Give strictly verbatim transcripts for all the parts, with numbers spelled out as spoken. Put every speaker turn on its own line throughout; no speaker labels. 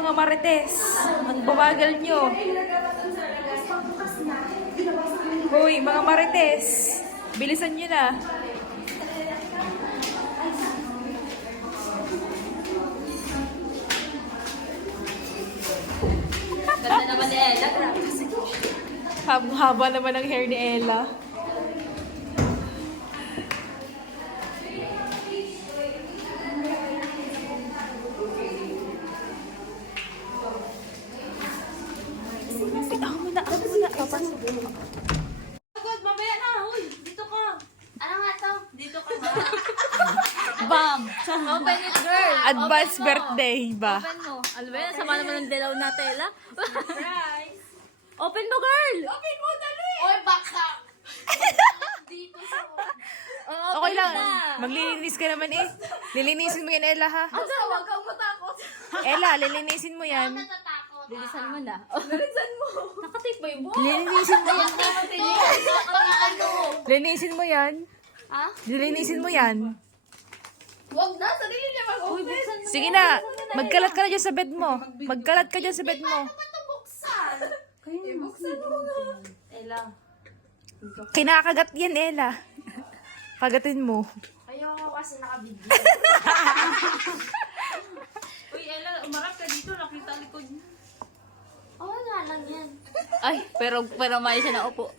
mga marites. Ang babagal nyo. Hoy, mga marites. Bilisan nyo na.
Ganda naman ni Ella.
Haba naman ang hair ni Ella. Ako muna, ako muna. Papasok.
Agad, mamaya na. Uy, dito ka. Ano nga to? Dito ka ba?
Bam!
Open it, girl.
Advance
Open mo.
birthday ba?
Open mo. Alam mo yan, sama naman ng dilaw na tela. Surprise. Open mo, girl. Open mo, dali. Oy, baka. Dito sa... Oh,
Okay lang. Maglilinis ka naman eh. Lilinisin mo yan, Ella, ha?
Asa, huwag kang matakot.
Ella, lilinisin mo yan.
Natatakot. Lilisan mo na. Lilisan mo. Nakatape ba yung buhok?
Lilinisin mo yan.
Ano?
Lilinisin mo yan.
Ha?
Lilinisin mo yan.
Huwag na, sarili niya mag-open.
Sige na. Magkalat ka na dyan sa bed mo. Magkalat ka dyan sa bed mo.
Ba't ito buksan? Eh, buksan mo nga. Ella.
Kinakagat yan, Ella. Kagatin mo.
Ayoko kasi nakabigyan.
Uy, Ella, umarap ka dito. Nakita likod niya.
Oo nga lang yan.
Ay, pero pero may siya na upo.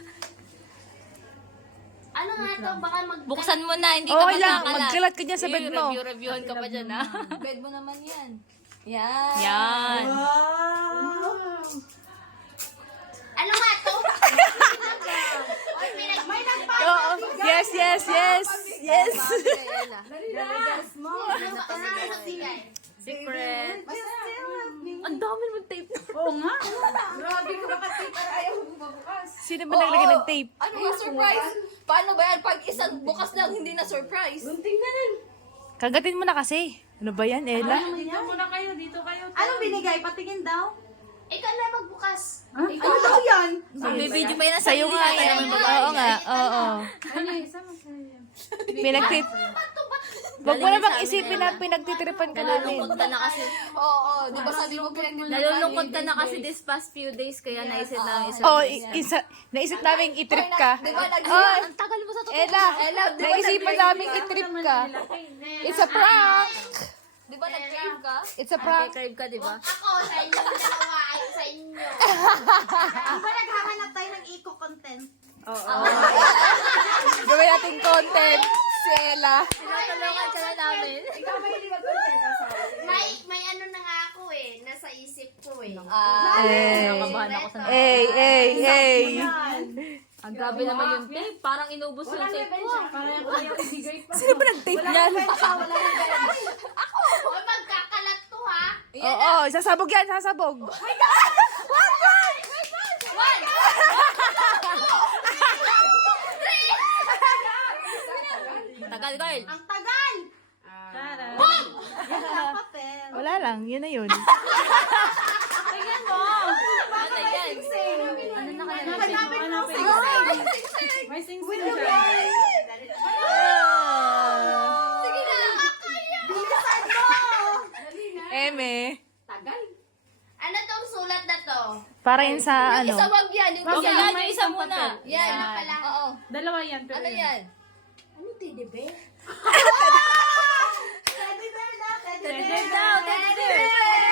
Ano nga to? Baka mag...
Buksan mo na, hindi ka
Okay lang.
magkakalat.
Magkalat ka dyan sa bed mo.
Review-reviewhan ka pa dyan, ha?
Bed mo naman yan. Yan.
Yan.
Ano nga to? Oy, pinag... May nagpapagay.
Oo. Yes, yes, yes. Yes.
mo. Ano kasi nagbigay?
Secret.
Ang dami mong tape.
Oo nga.
Grabe ko nakatip. Ayaw mo mabukas.
Sino ba naglagay ng tape?
Ano ba surprise? Paano ba yan? Pag isang bukas lang, hindi na surprise. Gunting na rin.
Kagatin mo na kasi. Ano ba yan, Ella?
Dito muna kayo, dito kayo.
Anong binigay? Patingin daw?
Ikaw na magbukas.
Ano daw yan?
Magbibideo pa yan sa
Sa'yo nga yan. Oo nga. Oo. Pinagtit... Wag mo namang isipin na pinagtitripan ka namin.
Nalulungkot ka na kasi.
Oo, oo. Di ba sabi mo pinag-
Nalulungkot ka na kasi this past few days, kaya naisip na isip.
Oh, i- isa, naisip namin i-trip ka.
Di ba nag-
Oh,
Ang tagal mo sa totoo.
Ella, naisipan namin i-trip ka. It's a prank.
Di ba nag-crave ka?
It's a prank.
Crave ka, di ba?
Ako, sa inyo dalawa ay sa inyo.
Di ba naghahanap tayo ng eco-content?
Gawin natin content. Si Ella.
Tinatulungan ka na namin.
May, may ano na nga ako eh. Nasa isip ko eh.
Eh,
Nakabahan ako sa
eh, eh, eh.
Ang grabe naman yung tape. Parang inubos yung tape ko.
Sino ba nag-tape niyan?
O, magkakalat to ha.
Oo, sasabog yan, sasabog.
Tagal, girl.
Ang tagal! Papel.
Wala lang, yun na yun.
Ano yan? Ano nakalagay?
Hanapin mo si
May sing-sing.
With the boy!
Sige na, kakaya.
Bilisan mo!
Eme.
Ano tong sulat na to?
Para yun sa
Yung
ano.
isa wag yan. Yung
Okay,
isa.
yan yung isa muna.
Yan. Ano pala? Oo.
Dalawa yan.
Ano yan? Ano teddy bear?
Teddy bear na! Teddy
Teddy
bear!
daw, teddy bear.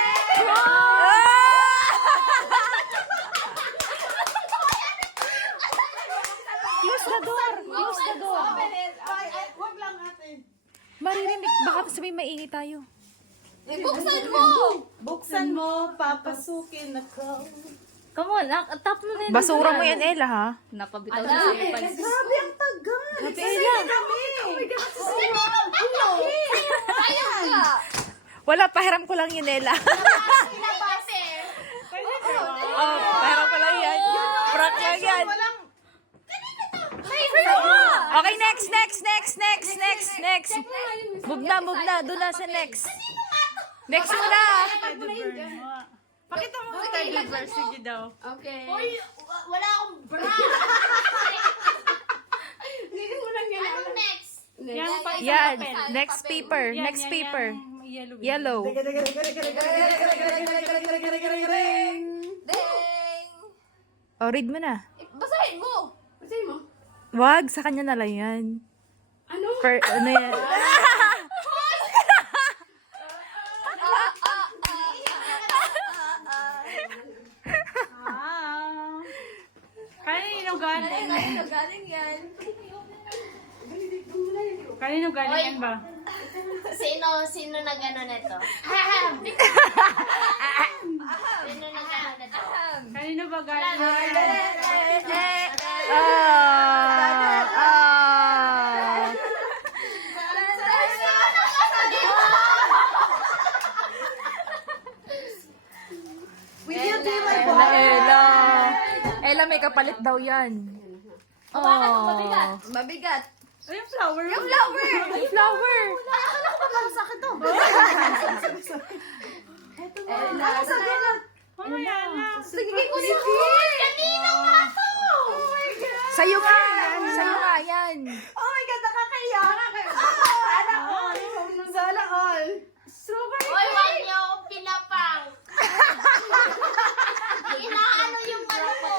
Close the door. Close the door.
Open it! Ay, ay, wag lang natin.
Maririnig, baka sabihin maingi tayo.
Ibuksan mo!
Buksan mo, papasukin ako.
Come on, ah, tap mo na yun.
Basura mo yan, Ella, ha?
Napabitaw
Ala.
na sa earphones.
Grabe ang tagal! Excited kami!
Ayaw ka!
Wala, pahiram ko lang yun, Ella.
Pinabase.
Oh, pahiram ko lang yan. Prank lang yan.
Walang...
Okay, next, next, next, next, next, next. Move na, move na. Doon na sa next. Next mo na.
Pakita mo sa teddy bear. Sige daw.
Okay. Hoy, wa- wala akong bra. Hindi mo lang yan. Anong next?
Yan pa isang
Yan,
papel.
next paper,
Yan,
next
yan,
paper.
yan.
yellow.
Yellow. O, read mo na.
Basahin mo. Basahin mo.
Wag, sa kanya na lang yan.
Ano?
Per, ano yan?
Ah. Kanino galing?
Kanino galing yan?
Kanino galing yan ba?
Sino, sino nag-ano nito? Sino nag-ano nito?
Kanino ba galing?
Ah, ah.
Will you be my
Ella,
boy?
Ella. Ella, may kapalit daw yan. Oh.
Mabigat.
Ay, yung flower.
Yung flower!
Yung flower.
Akala ko ba para sa akin to?
Ella.
Ano sa gano'n?
Mamaya na.
Sige ko si Hoy! Kanino nga to? Oh my God!
Sa'yo nga yan. Sa'yo nga yan.
Oh my God, nakakaya! Sana all! Sana all! Super!
Hoy, wag niyo akong pinapang. Inaano yung ano mo?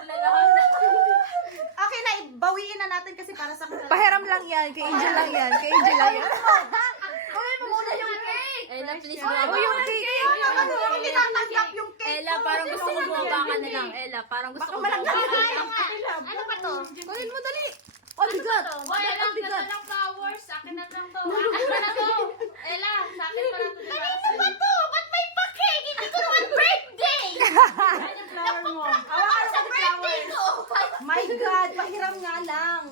Okay na, bawiin na natin kasi para sa akin.
Pahiram lang yan. Kay Angel lang yan. Kay Angel lang yan.
Gawin mo muna yung cake!
Ella, please
Oh,
bumaba.
yung cake.
Ano yung tinatanggap yung cake?
Ella, parang gusto mo bumaba ka na lang. Ella, parang gusto ko
Baka
bumaba ka na
Ano
lang.
nga? Ano ba to?
Gawin mo dali! Oh, bigat!
Hoy, ang ganda ng flowers. Sa akin na lang to. Akin na to. Ella, sa akin pa lang to. Kanino ba to? Ba't may pa-cake? Hindi ko naman birthday!
Flower mo.
Hawakan
Sa
mo yung
birthday
flowers.
ko!
My God, pahiram nga lang.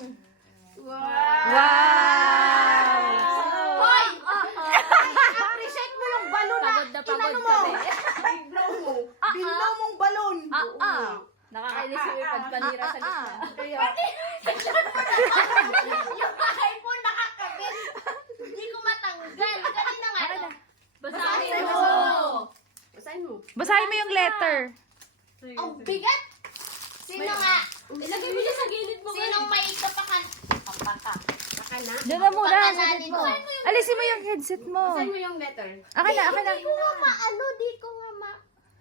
Wow.
Hoy!
Appreciate mo yung balon na
Pagod na pagod
inano mo.
kami.
Biglaw mo. Biglaw mong balon.
Ah, ah. Nakakainis yung ipagpanira sa gitna.
Yung iPhone nakakabit. Hindi ko matanggal. Kanina nga to.
Basahin mo.
Basahin mo.
Basahin mo yung letter.
Ang bigat! Sino nga?
Ilagay mo dyan sa gilid mo.
Sinong may kapakan? Kapaka.
Pakana.
Diyan na muna.
Pakananin mo.
Alisin mo yung headset mo.
Basahin mo yung letter.
Akin na, akin na.
Hindi ko nga maano, di ko nga ma...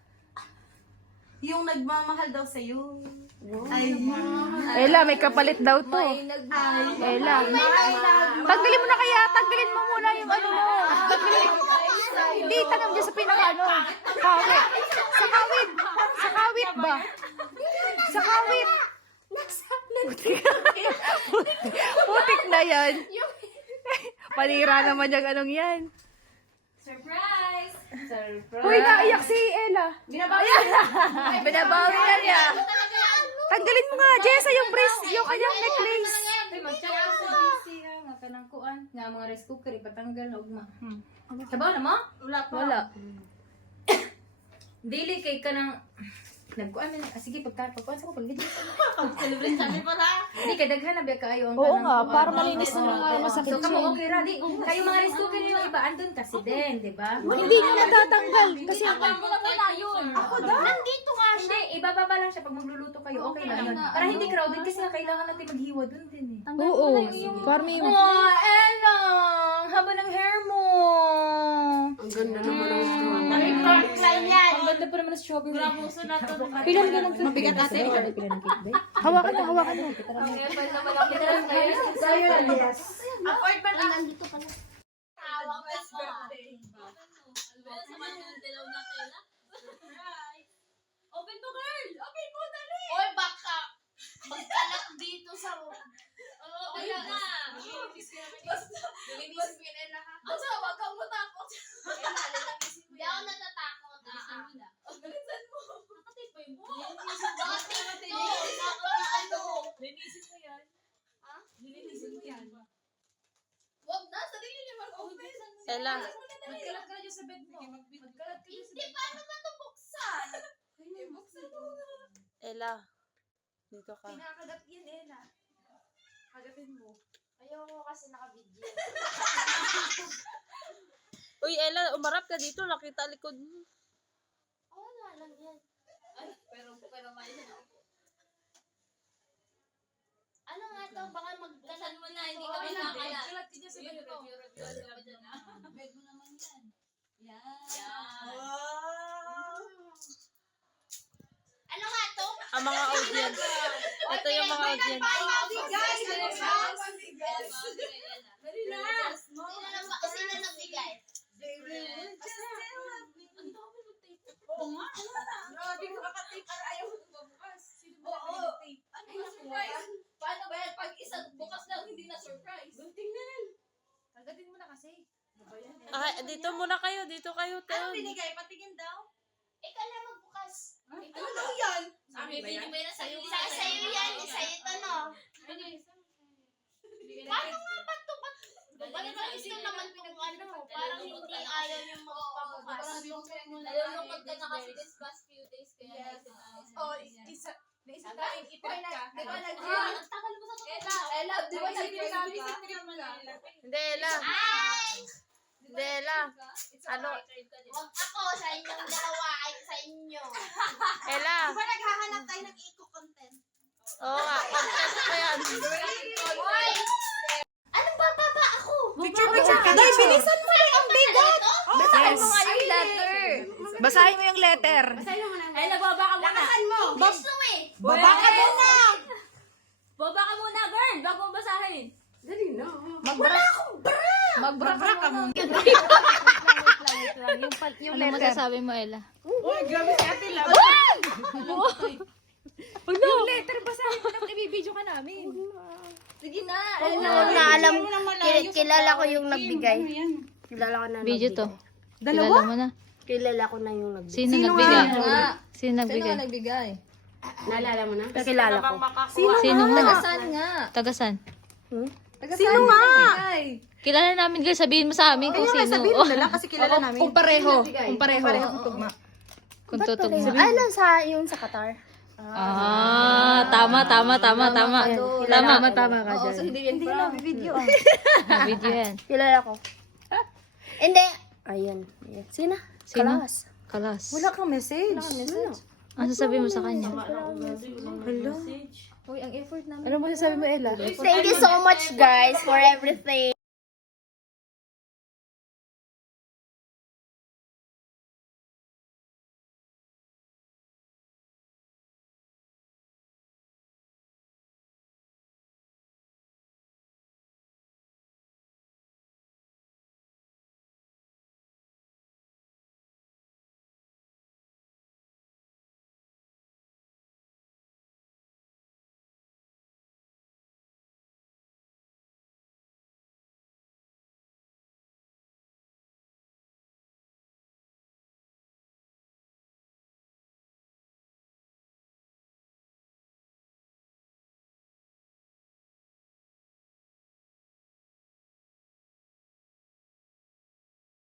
Yung nagmamahal daw sa'yo. Ay,
Ella, may kapalit daw to. Ella. Tanggalin mo na kaya. Tanggalin mo muna yung ano mo. Tanggalin mo. Hindi, tanong dyan sa pinaka ano. Kawit. Sa kawit. Sa kawit ba? Sa kawit. Putik. Putik na yan. Panira naman yung anong yan.
Surprise!
Uy, naiyak si Ella.
binabawi.
Binabawi na niya. Tanggalin mo nga, Jessa, yung brace, yung kanyang necklace.
Ay, magtsaka sa D C ha. Nga kanang kuan. Nga mga rice cooker. Ipatanggal na ugma. Sabaw na mo?
Wala pa.
Wala. Dili kay ka ng... Nagkuan na. Ah, sige, pagka, pagkuan sa ko, pag-video.
Celebrate kami pala.
Hindi, kadaghan na biya kaayo ang
Oo
kanang
nga,
kuan.
para malinis na nga yung masakit
So,
siya.
kamo okay ra. Di, kayo mga rice cooker yung iba, andun kasi din, di ba?
Hindi na natatanggal. Kasi
mo na muna yun.
Ako daw.
Nandito nga siya.
Hindi, ibababa lang siya pag magluluto kayo. Okay lang yun. Para hindi crowded kasi nga kailangan natin maghiwa dun din eh.
oo, para may...
Oh, Ella! Haba ng hair mo!
Ang ganda naman ng straw.
Nag-line yan.
Ang ganda pa naman ng strawberry.
Grabuso na to.
Pilan ka ng
Mabigat ate.
Pilan ng cake, babe? Hawakan mo, hawakan mo.
Afford ba lang? Nandito pala. Tawag ako.
Open to girl! Open mo, dali!
Oy, baka magkalat dito sa...
Oo, kaya na.
Lilinisin ko yun, ha?
Asa, wag kang matakot.
Hindi ako natatakot. Ah,
Bilisan mo. Nakatipay mo.
Bakit ito? Ako na ano?
Linisin mo yan.
Ha?
Linisin mo yan.
Wag na, sarili naman open.
Ella. Magkalat ka na dyan sa bed mo. Magkalat ka dyan sa
Hindi, paano ba ito buksan?
Buksan mo nga.
Ella, dito ka.
Pinakagat yan, Ella. Kagatin mo.
Ayoko kasi naka-video.
Uy, Ella, umarap ka dito. Nakita likod mo.
Oo, wala lang yan.
Ay, pero, pero may na.
Ano nga to, baka magkalat.
Saan mo na, hindi kami nakakalat.
Ano nga to?
Ang mga audience. Ito yung mga audience.
Guys,
Sino na ba? Sino nagbigay?
Oo nga. Grabe ka kapatid. Para ayaw mo bukas. Sino ba nag-tape? Ano yung surprise?
Paano ba yan? Pag isa bukas lang, hindi na surprise.
Tingnan.
Tagatin mo na kasi.
Ah, dito muna kayo. Dito kayo,
Ano
Tom.
binigay? Patingin daw.
Ikaw na magbukas.
Ano daw yan?
May binibay na sa'yo.
Sa sa'yo yan, sa'yo to no. Paano nga ba to? Ba't bakit ba gusto naman kung ano? Parang hindi ayaw yung magpabukas.
Nalulungkot ka na kasi this past few days. Kaya naisip
Oh, isa. Naisip namin ipit ka.
Di ba nag-
Ah, ang tagal mo sa
Ella, Ella, di ba nag-trip ka?
Hindi, Ella.
Ay!
Hindi, Ella. Ano?
Wag ako sa inyong dalawa ay sa inyo.
Ella.
Di ba naghahanap tayo ng eco-content?
Oo nga. Content ko yan.
Hoy! Anong bababa ako?
Picture, picture ka. Dahil bilisan mo yung ang bigot.
Basahin mo nga yung letter. Basahin mo yung letter.
Ay, nagbaba ka muna.
Lakasan mo.
Gusto eh.
Baba ka muna.
Baba ka muna, girl. Bago mo basahin.
Dali na.
Magbra. Magbra ka muna. Yung, pal- yung
Ano
letter.
masasabi mo, Ella?
Uy, grabe si Ate Lab.
Yung letter, basahin mo naman. Ibibidyo ka namin.
Sige na.
Ano na alam, kil- kilala ko yung nagbigay. Kilala ko na
Video
nagbigay.
to. Kilala mo na.
Kilala ko na yung nagbigay.
Sino, nagbigay? Sino nagbigay?
nagbigay?
Naalala mo na? Kilala ko.
Sino nga?
Saan nga?
Tagasan?
Sino nga?
Kilala namin, girl. Sabihin mo sa amin kung sino.
Sabihin mo na lang kasi kilala namin.
Kung pareho. Kung pareho.
Kung tutugma.
Ay, lang sa, yung sa Qatar.
Ah, tama, tama, tama, tama. Tama.
Tama ka dyan.
Hindi na, video.
Video yan.
Kilala ko. Hindi. Ayun. Ayun. Sino?
Sino?
Kalas.
Kalas.
Wala kang message.
Ano sasabihin mo sa kanya?
Uy, ang effort namin. Ano mo sasabi mo, Ella?
Thank you so much, guys, for everything.